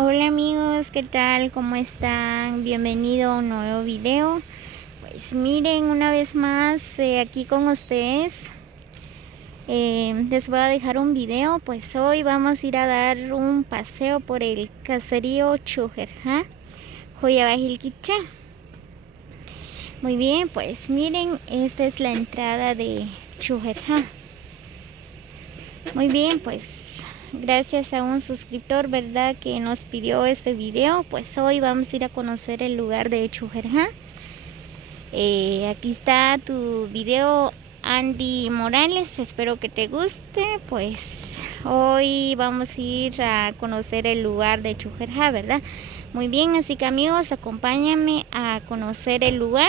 Hola amigos, ¿qué tal? ¿Cómo están? Bienvenido a un nuevo video. Pues miren, una vez más aquí con ustedes. Les voy a dejar un video. Pues hoy vamos a ir a dar un paseo por el caserío Chujerja, Joyabajilquiche. Muy bien, pues miren, esta es la entrada de Chujerja. Muy bien, pues gracias a un suscriptor, ¿verdad?, que nos pidió este video, pues hoy vamos a ir a conocer el lugar de Chujerja. Aquí está tu video, Andy Morales, espero que te guste. Pues hoy vamos a ir a conocer el lugar de Chujerja, ¿verdad? Muy bien, así que amigos, acompáñenme a conocer el lugar.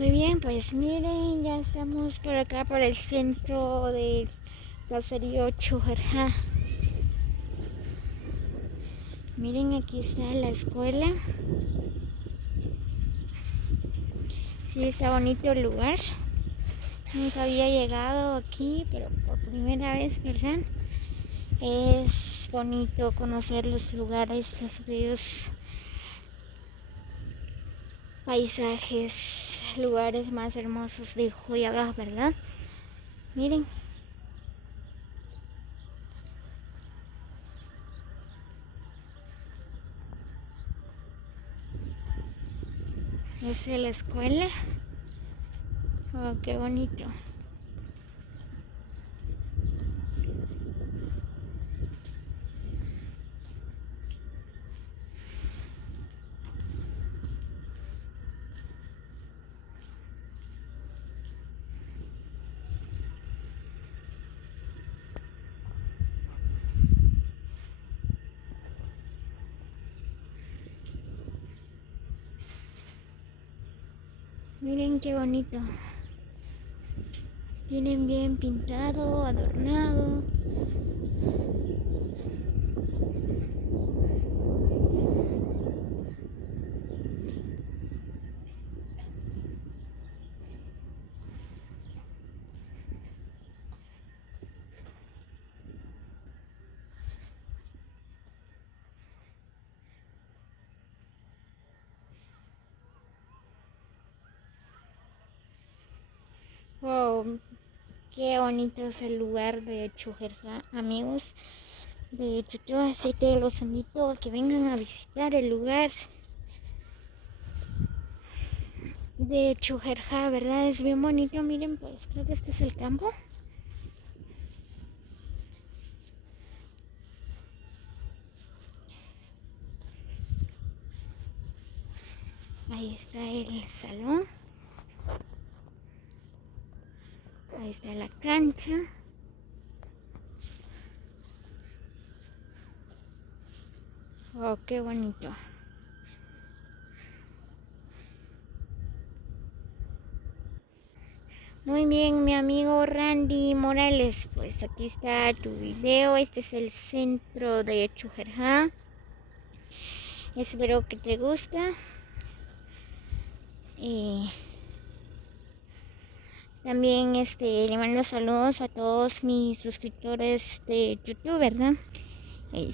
Muy bien, pues miren, ya estamos por acá, por el centro del caserío Chujerja. Miren, aquí está la escuela. Sí, está bonito el lugar. Nunca había llegado aquí, pero por primera vez, ¿verdad? Es bonito conocer los lugares, los bellos paisajes, lugares más hermosos de Joyagá, ¿verdad? Miren. Esa es la escuela. Oh, qué bonito. Miren qué bonito. Tienen bien pintado, adornado. Wow, qué bonito es el lugar de Chujerja, amigos de Chuchu, así que los invito a que vengan a visitar el lugar de Chujerja, ¿verdad? Es bien bonito, miren, pues creo que este es el campo. Ahí está el salón. Ahí está la cancha. Oh, qué bonito. Muy bien, mi amigo Randy Morales, pues aquí está tu video. Este es el centro de Chujerja. Espero que te guste. También le mando saludos a todos mis suscriptores de YouTube, ¿verdad?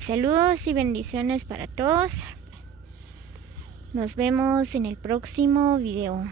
Saludos y bendiciones para todos. Nos vemos en el próximo video.